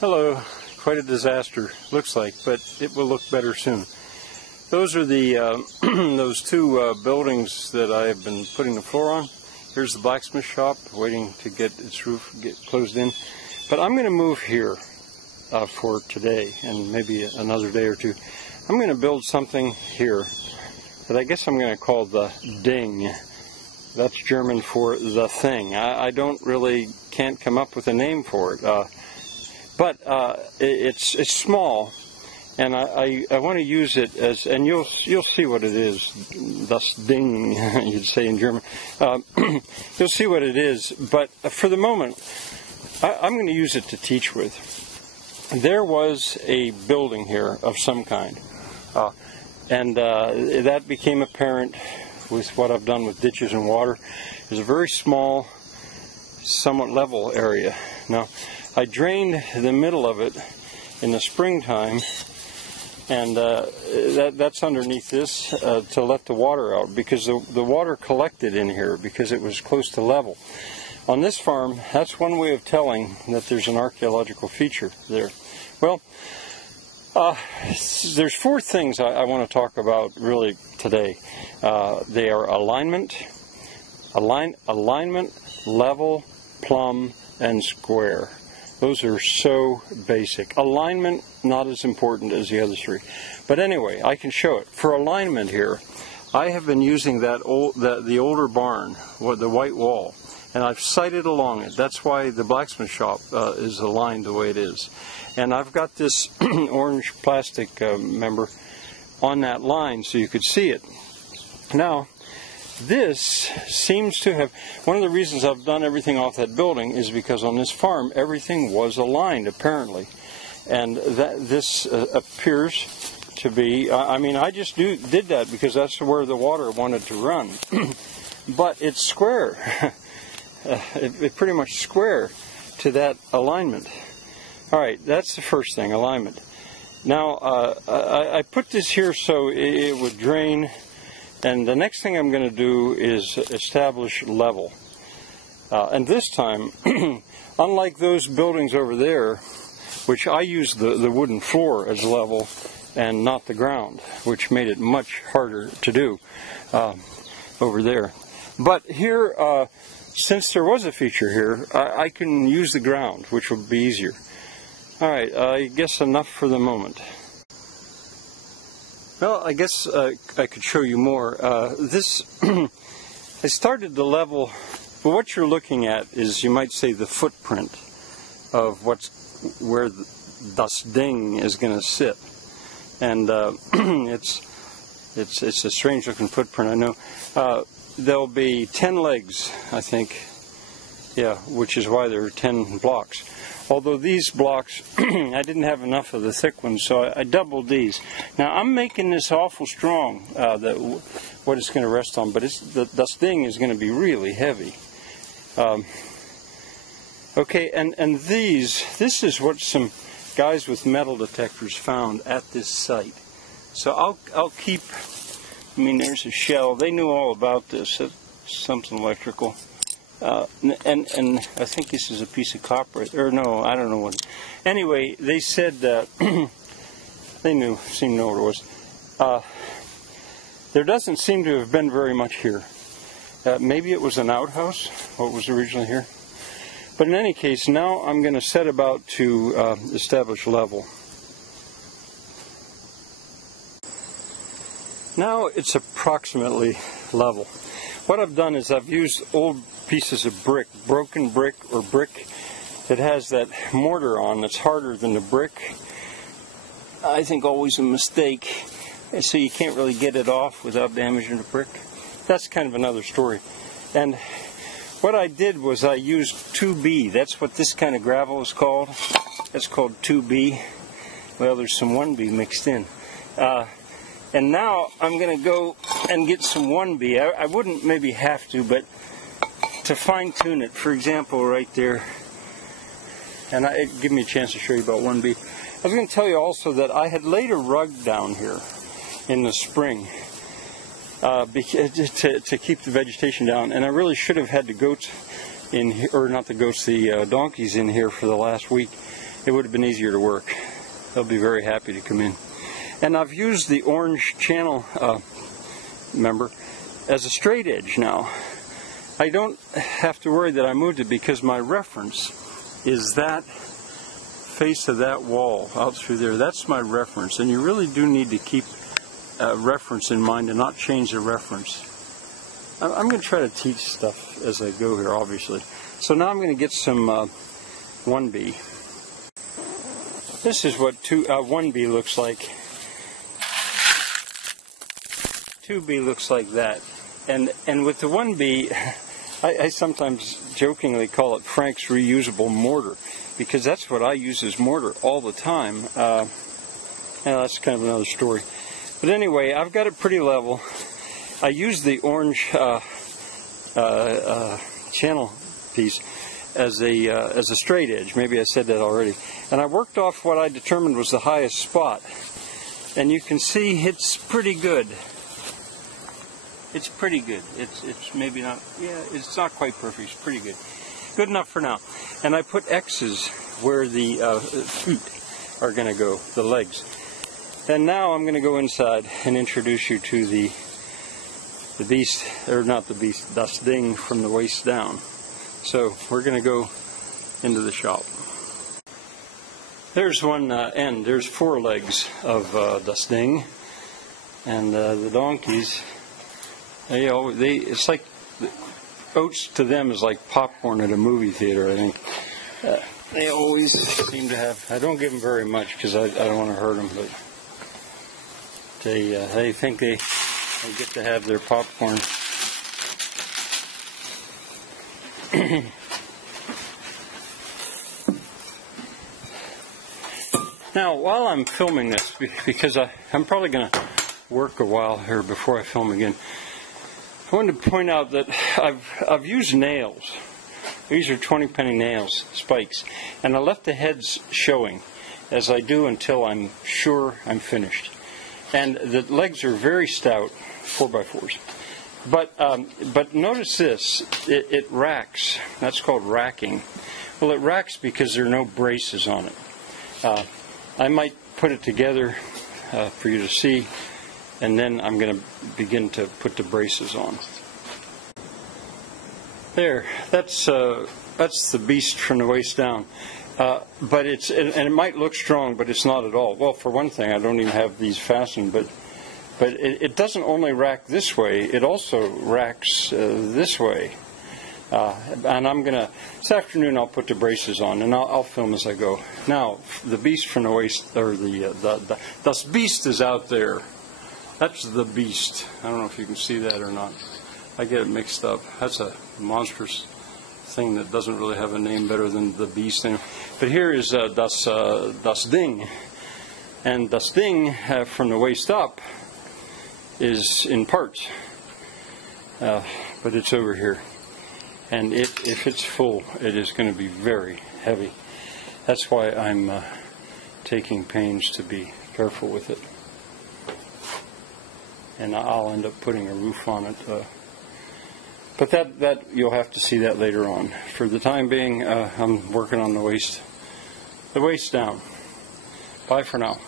Hello, quite a disaster, looks like, but it will look better soon. Those are the those two buildings that I have been putting the floor on. Here's the blacksmith shop, waiting to get its roof closed in. But I'm going to move here for today and maybe another day or two. I'm going to build something here that I guess I'm going to call the ding. That's German for the thing. I can't come up with a name for it. But it's small, and I want to use it as, and you'll see what it is. Das Ding, you'd say in German. You'll see what it is. But for the moment, I'm going to use it to teach with. There was a building here of some kind, and that became apparent with what I've done with ditches and water. There's a very small, somewhat level area. Now, I drained the middle of it in the springtime, and that's underneath this to let the water out, because the water collected in here because it was close to level. On this farm, that's one way of telling that there's an archaeological feature there. Well, there's four things I want to talk about really today. They are alignment, level, plumb, and square. Those are so basic. Alignment, not as important as the other three. But anyway, I can show it. For alignment here, I have been using the older barn, the white wall, and I've sighted along it. That's why the blacksmith shop is aligned the way it is. And I've got this orange plastic member on that line so you could see it. Now, this seems to have, one of the reasons I've done everything off that building is because on this farm everything was aligned apparently, and this appears to be, I just did that because that's where the water wanted to run. But it's square. It's pretty much square to that alignment. Alright, that's the first thing, alignment. Now I put this here so it would drain. And the next thing I'm going to do is establish level. And this time, unlike those buildings over there, which I used the wooden floor as level and not the ground, which made it much harder to do over there. But here, since there was a feature here, I can use the ground, which will be easier. Alright, I guess enough for the moment. Well, I guess I could show you more. I started the level, but what you're looking at is, you might say, the footprint of where das Ding is going to sit. And it's a strange looking footprint, I know. There'll be 10 legs, I think, yeah, which is why there are 10 blocks. Although these blocks, I didn't have enough of the thick ones, so I doubled these. Now, I'm making this awful strong, what it's going to rest on, but this thing is going to be really heavy. Okay, and this is what some guys with metal detectors found at this site. So I'll keep, there's a shell. They knew all about this. It's something electrical. And I think this is a piece of copper, or no, I don't know what. Anyway, they said that they seemed to know what it was. There doesn't seem to have been very much here. Maybe it was an outhouse, what was originally here. But in any case, now I'm going to set about to establish level. Now it's approximately level. What I've done is I've used old pieces of brick, broken brick or brick that has that mortar on that's harder than the brick. I think always a mistake, and so you can't really get it off without damaging the brick. That's kind of another story. And what I did was I used 2B. That's what this kind of gravel is called. That's called 2B. Well, there's some 1B mixed in. And now I'm going to go and get some 1B. I wouldn't maybe have to, but to fine-tune it, for example, right there, and give me a chance to show you about 1B. I was going to tell you also that I had laid a rug down here in the spring to keep the vegetation down, and I really should have had the goats in here, or not the goats, the donkeys in here for the last week. it would have been easier to work. They'll be very happy to come in. And I've used the orange channel member as a straight edge now. I don't have to worry that I moved it because my reference is that face of that wall out through there. That's my reference, and you really do need to keep reference in mind and not change the reference. I'm going to try to teach stuff as I go here, obviously. So now I'm going to get some 1B. This is what 1B looks like. 2B looks like that. And with the 1B, I sometimes jokingly call it Frank's reusable mortar, because that's what I use as mortar all the time. That's kind of another story. But anyway, I've got it pretty level. I used the orange channel piece as a straight edge. Maybe I said that already. And I worked off what I determined was the highest spot. And you can see it's pretty good. It's pretty good. It's maybe not, yeah, it's not quite perfect. It's pretty good. Good enough for now. And I put X's where the feet are going to go, the legs. And now I'm going to go inside and introduce you to the beast, or not the beast, das Ding from the waist down. So we're going to go into the shop. There's one end. There's 4 legs of das Ding, and the donkeys. It's like oats to them is like popcorn at a movie theater. I think they always seem to have. I don't give them very much because I don't want to hurt them, but they think they get to have their popcorn. Now, while I'm filming this, because I'm probably going to work a while here before I film again, I wanted to point out that I've used nails. These are 20-penny nails, spikes, and I left the heads showing, as I do until I'm sure I'm finished. And the legs are very stout, 4x4s. But notice this, it racks. That's called racking. Well, it racks because there are no braces on it. I might put it together for you to see, and then I'm going to begin to put the braces on. There, that's the beast from the waist down. But it might look strong, but it's not at all. Well, for one thing, I don't even have these fastened, but it doesn't only rack this way, it also racks this way. And I'm gonna, this afternoon I'll put the braces on, and I'll film as I go. Now, the beast from the waist, or das Beast is out there. That's the beast. I don't know if you can see that or not. I get it mixed up. That's a monstrous thing that doesn't really have a name better than the beast. But here is das Ding. And das Ding from the waist up is in parts. But it's over here. And if it's full, it is going to be very heavy. That's why I'm taking pains to be careful with it. And I'll end up putting a roof on it. But that you'll have to see that later on. For the time being, I'm working on the waist down. Bye for now.